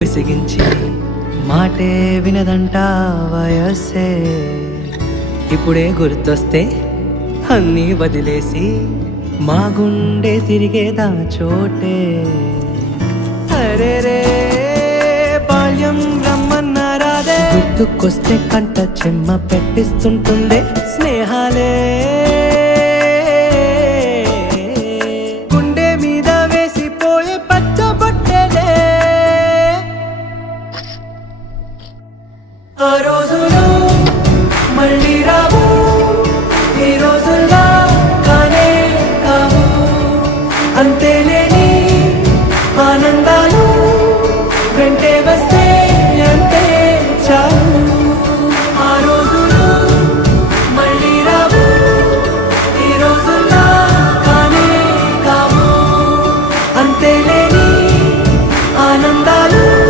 విసిగించి మాటే వినదంట వయస్సే ఇప్పుడే గుర్తొస్తే అన్నీ వదిలేసి మా గుండె తిరిగేదా చోటే అరే రే బాల్యం రమ్మన్నారాదే గుర్తుకొస్తే కంట చెమ్మ పెట్టిస్తుంటుందే స్నేహాలే గుండె మీద వేసిపోయే పచ్చబొట్టెలే ఆ రోజులు మళ్ళీ రావు ఈ రోజుల్లా కానే కావు అంతేలేని ఆనందాలు వెంటే వస్తే